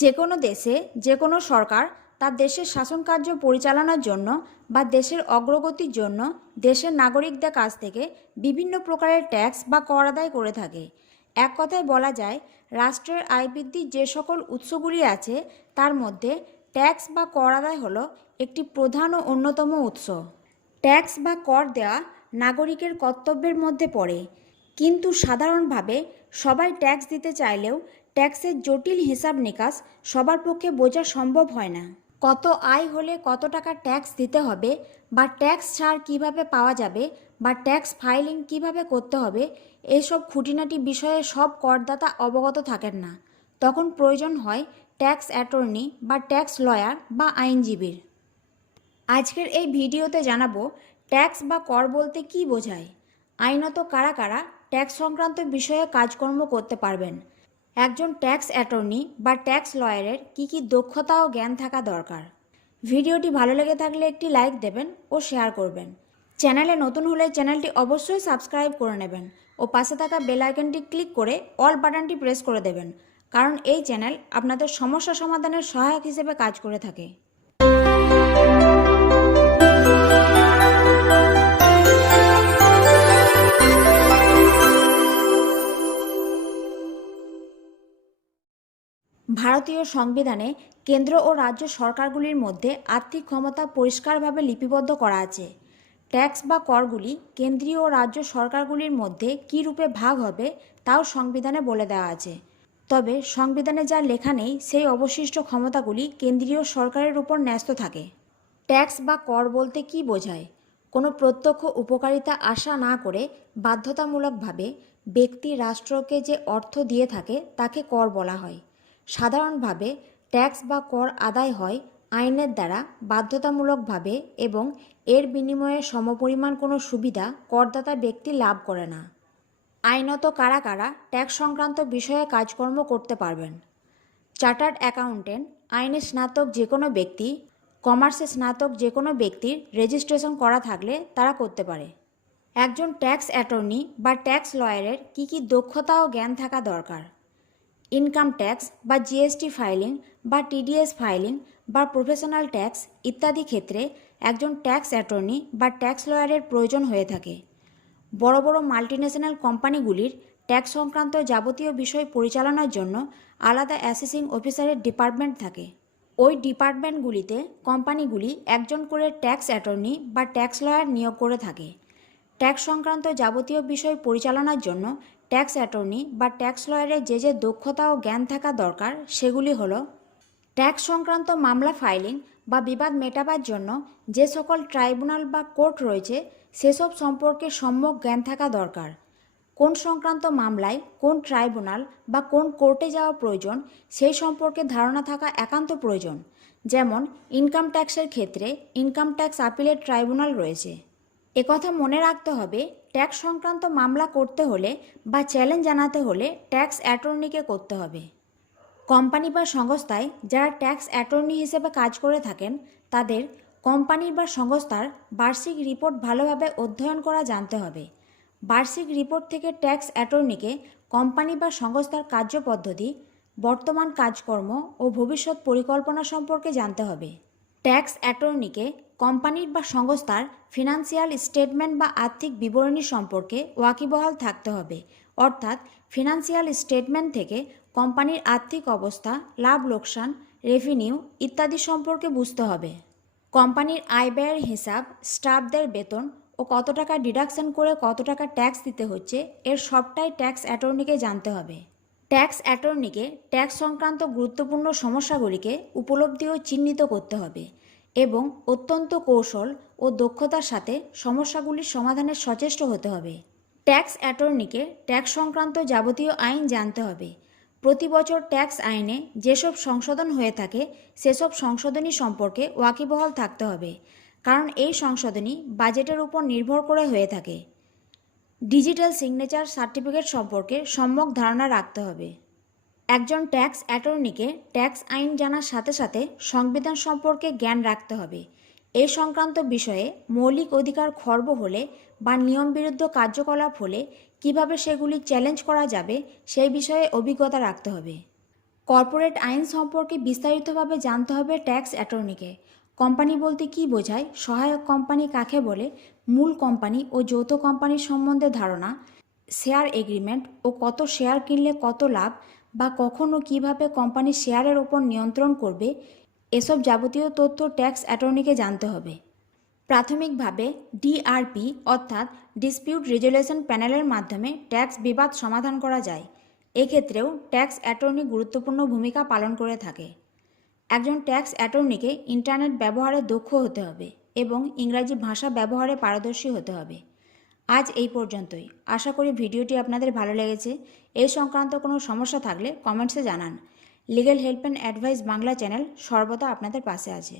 যে কোনো দেশে যে কোনো সরকার তার দেশের শাসন কার্য পরিচালনার জন্য বা দেশের অগ্রগতির জন্য দেশের নাগরিকদের কাছ থেকে বিভিন্ন প্রকারের ট্যাক্স বা কর আদায় করে থাকে। এক কথায় বলা যায়, রাষ্ট্রের আয় বৃদ্ধির যে সকল উৎসগুলি আছে তার মধ্যে ট্যাক্স বা কর আদায় হলো একটি প্রধান ও অন্যতম উৎস। ট্যাক্স বা কর দেওয়া নাগরিকের কর্তব্যের মধ্যে পড়ে, কিন্তু সাধারণভাবে সবাই ট্যাক্স দিতে চাইলেও ট্যাক্সের জটিল হিসাব নিকাশ সবার পক্ষে বোঝা সম্ভব হয় না। কত আয় হলে কত টাকা ট্যাক্স দিতে হবে, বা ট্যাক্স ছাড় কিভাবে পাওয়া যাবে, বা ট্যাক্স ফাইলিং কিভাবে করতে হবে, এইসব খুঁটিনাটি বিষয়ে সব করদাতা অবগত থাকেন না। তখন প্রয়োজন হয় ট্যাক্স অ্যাটর্নি বা ট্যাক্স লয়ার বা আইনজীবীর। আজকের এই ভিডিওতে জানাবো ট্যাক্স বা কর বলতে কী বোঝায়, আইনত কারা কারা ট্যাক্স সংক্রান্ত বিষয়ে কাজকর্ম করতে পারবেন, একজন ট্যাক্স অ্যাটর্নি বা ট্যাক্স লয়ারের কী কী দক্ষতা ও জ্ঞান থাকা দরকার। ভিডিওটি ভালো লেগে থাকলে একটি লাইক দেবেন ও শেয়ার করবেন। চ্যানেলে নতুন হলে চ্যানেলটি অবশ্যই সাবস্ক্রাইব করে নেবেন ও পাশে থাকা বেল আইকনটি ক্লিক করে অল বাটনটি প্রেস করে দেবেন, কারণ এই চ্যানেল আপনাদের সমস্যা সমাধানের সহায়ক হিসেবে কাজ করে থাকে। ভারতীয় সংবিধানে কেন্দ্র ও রাজ্য সরকারগুলির মধ্যে আর্থিক ক্ষমতা পরিষ্কারভাবে লিপিবদ্ধ করা আছে। ট্যাক্স বা করগুলি কেন্দ্রীয় ও রাজ্য সরকারগুলির মধ্যে কী রূপে ভাগ হবে তাও সংবিধানে বলে দেওয়া আছে। তবে সংবিধানে যা লেখা নেই সেই অবশিষ্ট ক্ষমতাগুলি কেন্দ্রীয় সরকারের উপর ন্যস্ত থাকে। ট্যাক্স বা কর বলতে কী বোঝায়? কোনো প্রত্যক্ষ উপকারিতা আশা না করে বাধ্যতামূলকভাবে ব্যক্তি রাষ্ট্রকে যে অর্থ দিয়ে থাকে তাকে কর বলা হয়। সাধারণভাবে ট্যাক্স বা কর আদায় হয় আইনের দ্বারা বাধ্যতামূলকভাবে, এবং এর বিনিময়ে সমপরিমাণ কোনো সুবিধা করদাতা ব্যক্তি লাভ করে না। আইনত কারা কারা ট্যাক্স সংক্রান্ত বিষয়ে কাজকর্ম করতে পারবেন? চার্টার্ড অ্যাকাউন্টেন্ট, আইনে স্নাতক যে কোনো ব্যক্তি, কমার্সে স্নাতক যে কোনো ব্যক্তির রেজিস্ট্রেশন করা থাকলে তারা করতে পারে। একজন ট্যাক্স অ্যাটর্নি বা ট্যাক্স লয়ারের কী কী দক্ষতা ও জ্ঞান থাকা দরকার? ইনকাম ট্যাক্স বা জিএসটি ফাইলিং বা টিডিএস ফাইলিং বা প্রফেশনাল ট্যাক্স ইত্যাদি ক্ষেত্রে একজন ট্যাক্স অ্যাটর্নি বা ট্যাক্স লয়ারের প্রয়োজন হয়ে থাকে। বড় বড় মাল্টিন্যাশনাল কোম্পানিগুলির ট্যাক্স সংক্রান্ত যাবতীয় বিষয় পরিচালনার জন্য আলাদা অ্যাসেসিং অফিসারের ডিপার্টমেন্ট থাকে। ওই ডিপার্টমেন্টগুলিতে কোম্পানিগুলি একজন করে ট্যাক্স অ্যাটর্নি বা ট্যাক্স লয়ার নিয়োগ করে থাকে। ট্যাক্স সংক্রান্ত যাবতীয় বিষয় পরিচালনার জন্য ট্যাক্স অ্যাটর্নি বা ট্যাক্স লয়ারের যে যে দক্ষতা ও জ্ঞান থাকা দরকার সেগুলি হলো: ট্যাক্স সংক্রান্ত মামলা ফাইলিং বা বিবাদ মেটাবার জন্য যে সকল ট্রাইব্যুনাল বা কোর্ট রয়েছে সেসব সম্পর্কে সম্যক জ্ঞান থাকা দরকার। কোন সংক্রান্ত মামলায় কোন ট্রাইব্যুনাল বা কোন কোর্টে যাওয়া প্রয়োজন সেই সম্পর্কে ধারণা থাকা একান্ত প্রয়োজন। যেমন ইনকাম ট্যাক্সের ক্ষেত্রে ইনকাম ট্যাক্স আপিলেট ট্রাইব্যুনাল রয়েছে। একথা মনে রাখতে হবে, ট্যাক্স সংক্রান্ত মামলা করতে হলে বা চ্যালেঞ্জ জানাতে হলে ট্যাক্স অ্যাটর্নিকে করতে হবে। কোম্পানি বা সংস্থায় যারা ট্যাক্স অ্যাটর্নি হিসেবে কাজ করে থাকেন তাদের কোম্পানি বা সংস্থার বার্ষিক রিপোর্ট ভালোভাবে অধ্যয়ন করা জানতে হবে। বার্ষিক রিপোর্ট থেকে ট্যাক্স অ্যাটর্নিকে কোম্পানি বা সংস্থার কার্যপদ্ধতি, বর্তমান কাজকর্ম ও ভবিষ্যৎ পরিকল্পনা সম্পর্কে জানতে হবে। ট্যাক্স অ্যাটর্নিকে কোম্পানির বা সংস্থার ফিনান্সিয়াল স্টেটমেন্ট বা আর্থিক বিবরণী সম্পর্কে ওয়াকিবহাল থাকতে হবে, অর্থাৎ ফিনান্সিয়াল স্টেটমেন্ট থেকে কোম্পানির আর্থিক অবস্থা, লাভ লোকসান, রেভিনিউ ইত্যাদি সম্পর্কে বুঝতে হবে। কোম্পানির আয় ব্যয়ের হিসাব, স্টাফদের বেতন ও কত টাকা ডিডাকশন করে কত টাকা ট্যাক্স দিতে হচ্ছে এর সবটাই ট্যাক্স অ্যাটর্নিকে জানতে হবে। ট্যাক্স অ্যাটর্নিকে ট্যাক্স সংক্রান্ত গুরুত্বপূর্ণ সমস্যাগুলিকে উপলব্ধি ও চিহ্নিত করতে হবে এবং অত্যন্ত কৌশল ও দক্ষতার সাথে সমস্যাগুলির সমাধানে সচেষ্ট হতে হবে। ট্যাক্স অ্যাটর্নিকে ট্যাক্স সংক্রান্ত যাবতীয় আইন জানতে হবে। প্রতি বছর ট্যাক্স আইনে যেসব সংশোধন হয়ে থাকে সেসব সংশোধনী সম্পর্কে ওয়াকিবহাল থাকতে হবে, কারণ এই সংশোধনী বাজেটের উপর নির্ভর করে হয়ে থাকে। ডিজিটাল সিগনেচার সার্টিফিকেট সম্পর্কে সম্যক ধারণা রাখতে হবে। একজন ট্যাক্স অ্যাটর্নিকে ট্যাক্স আইন জানার সাথে সাথে সংবিধান সম্পর্কে জ্ঞান রাখতে হবে। এই সংক্রান্ত বিষয়ে মৌলিক অধিকার খর্ব হলে বা নিয়মবিরুদ্ধ কার্যকলাপ হলে কিভাবে সেগুলি চ্যালেঞ্জ করা যাবে সেই বিষয়ে অভিজ্ঞতা রাখতে হবে। কর্পোরেট আইন সম্পর্কে বিস্তারিতভাবে জানতে হবে ট্যাক্স অ্যাটর্নিকে। কোম্পানি বলতে কী বোঝায়, সহায়ক কোম্পানি কাকে বলে, মূল কোম্পানি ও যৌথ কোম্পানির সম্বন্ধে ধারণা, শেয়ার এগ্রিমেন্ট ও কত শেয়ার কিনলে কত লাভ বা কখন ও কীভাবে কোম্পানি শেয়ারের ওপর নিয়ন্ত্রণ করবে, এসব যাবতীয় তথ্য ট্যাক্স অ্যাটর্নিকে জানতে হবে। প্রাথমিকভাবে ডিআরপি অর্থাৎ ডিসপিউট রেজুলেশন প্যানেলের মাধ্যমে ট্যাক্স বিবাদ সমাধান করা যায়। এক্ষেত্রেও ট্যাক্স অ্যাটর্নি গুরুত্বপূর্ণ ভূমিকা পালন করে থাকে। একজন ট্যাক্স অ্যাটর্নিকে ইন্টারনেট ব্যবহারে দক্ষ হতে হবে এবং ইংরাজি ভাষা ব্যবহারে পারদর্শী হতে হবে। আজ এই পর্যন্তই। আশা করি ভিডিওটি আপনাদের ভালো লেগেছে। এই সংক্রান্ত কোনো সমস্যা থাকলে কমেন্টসে জানান। Legal help and advice Bangla channel সর্বদা আপনাদের পাশে আছে।